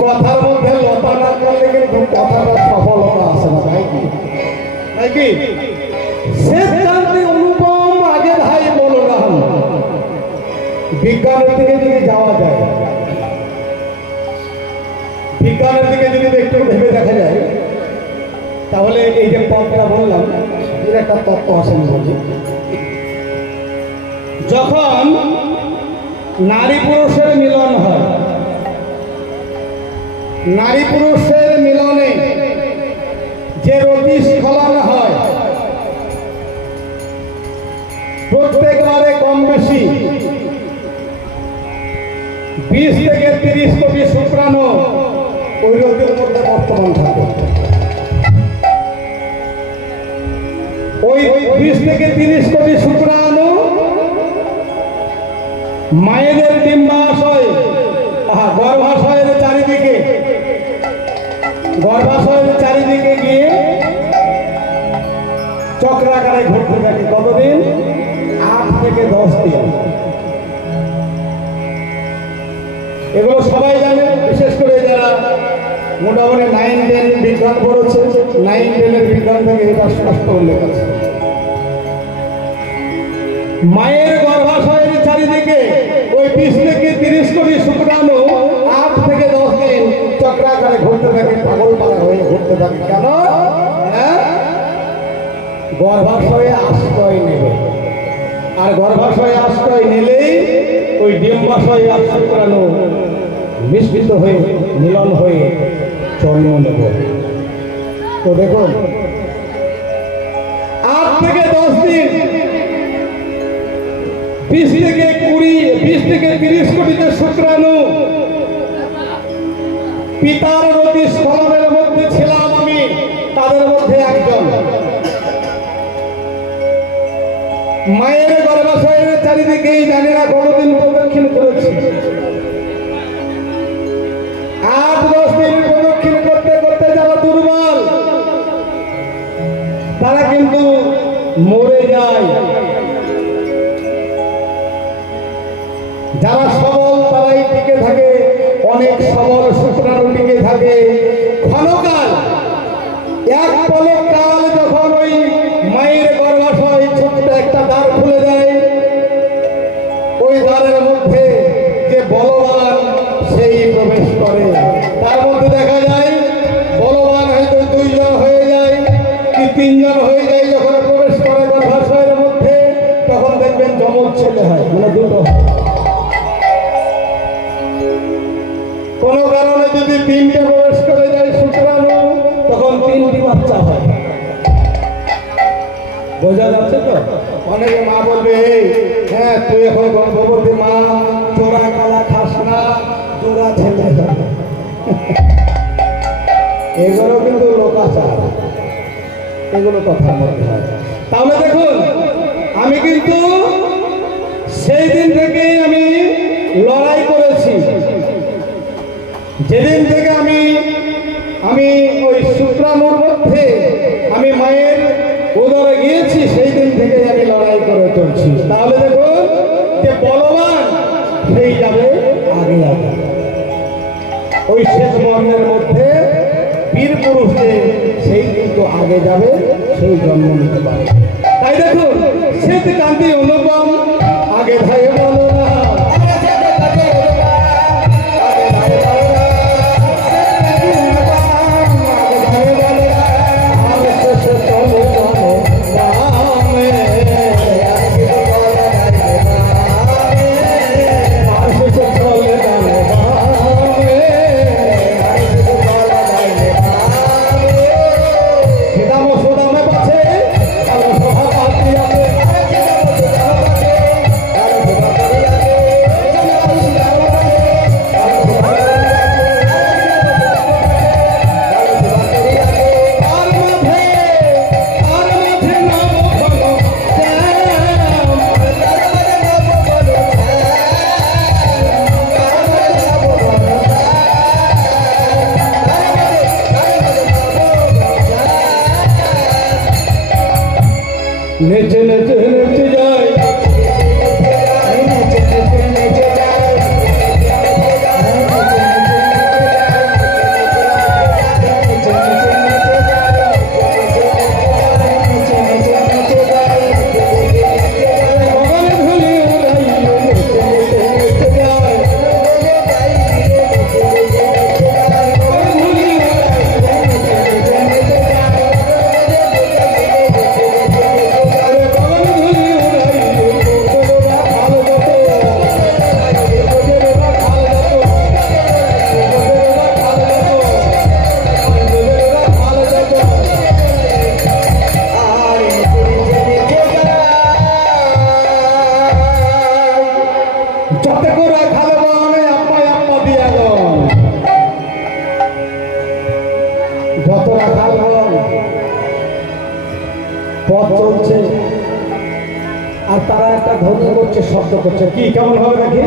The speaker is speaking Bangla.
কথার মধ্যে লতা না করলে কিন্তু কথাটা সফলতা আসে না, তাই কি নাকি? সিদ্ধান্তে অনুপম আগে ভাই বলো না, বিজ্ঞানের দিকে যদি যাওয়া যায়, বিজ্ঞানের দিকে যদি একটু ভেবে দেখা যায়, তাহলে এই যে পথটা বললাম এর একটা তত্ত্ব আসেন বলছি। যখন নারী পুরুষের মিলন হয়, নারী পুরুষের মিলনে যে রতিস্খলন হয়, প্রত্যেকবারে কম বেশি 20 থেকে 30 কোটি শুক্রাণু ওই রোগের মধ্যে বর্তমান থাকে। ওই 20 থেকে 30 কোটি শুক্রাণু মায়েদের ডিম্বাশয়, গর্ভাশয়ের চারিদিকে, গর্ভাশয়ের চারিদিকে গিয়ে চক্রাকারে ঘুরতে থাকে। কতদিন? 8 থেকে 10 দিন। এগুলো সবাই জানে, বিশেষ করে যারা মোটামুটি 9-10 বিজ্ঞান পড়েছে, 9-10 বিজ্ঞান থেকে এটা স্পষ্ট উল্লেখ আছে। মায়ের গর্ভাশয়ের চারিদিকে ওই 20 থেকে 30 কোটি শুক্রাণু 8 থেকে 10 দিন চক্রাকারে ঘুরতে থাকে, পাগল পাড়া হয়ে ঘুরতে থাকে। কেন? গর্ভাশয়ে আশ্রয় নেবে, আর গর্ভাশয়ে আশ্রয় নিলেই ওই ডিম্বাশয় আর শুক্রাণু মিশ্রিত হয়ে মিলন হয়ে জন্ম নেব। তো দেখুন 8 থেকে 10 দিন, 20 থেকে 30 কোটিতে শুক্রাণু পিতার রতিস্খলনের মধ্যে ছিলাম আমি, তাদের মধ্যে একজন। মায়ের গর্ভাশয়ের চারিদিকেই জানি না কতদিন প্রদক্ষিণ করেছি, 8-10 দিন প্রদক্ষিণ করতে করতে যারা দুর্বল তারা কিন্তু মরে যায়, যারা সবল তারাই টিকে থাকে, অনেক সবল শুক্রাণু টিকে থাকে ক্ষণকাল। এক পলক কাল যখন ওই মায়ের গর্ভাশয় ছোট্ট একটা দ্বার খুলে দেয়, ওই দ্বারের মধ্যে যে বলবান সেই প্রবেশ করে। তার মধ্যে দেখা যায় বলবান হয়তো 2 জন হয়ে যায় কি 3 জন হয়ে যায়। যখন প্রবেশ করে গর্ভাশয়ের মধ্যে তখন দেখবেন যমজ ছেলে হয়, মানে 2টো। কোনো কারণে যদি 3টে প্রবেশ করে যায় শুক্রাণু, তখন 3টি বাচ্চা হয়। বোঝা যাচ্ছে তো? অনেকে মা বলবে, হ্যাঁ তুই এখন গর্ভবতী মা, চোরা কালা খাস না, চোরা ছেলে হবে। এগুলো কিন্তু লোকাচার, এগুলো কথার মধ্যে হয়। তাহলে দেখুন, আমি কিন্তু সেই দিন থেকেই আমি লড়াই করেছি। যেদিন থেকে আমি ওই শুক্রাণুর মধ্যে আমি মায়ের উদরে গিয়েছি, সেই দিন থেকে আমি লড়াই করে চলছি। তাহলে দেখুন যে বলবান সেই যাবে আগে আগে, ওই শেষ বর্ণের মধ্যে বীর পুরুষে সেই কিন্তু আগে যাবে, সেই জন্ম নিতে পারে। তাই দেখুন সিদ্ধান্তে অনুপম আগে ভাই বলো না, নেচে নেচে নেচে যায়, নেচে নেচে নেচে যায়, পথ চলছে আর তারা একটা ধ্বনি করছে, শব্দ করছে, কি কেমন হবে দেখি।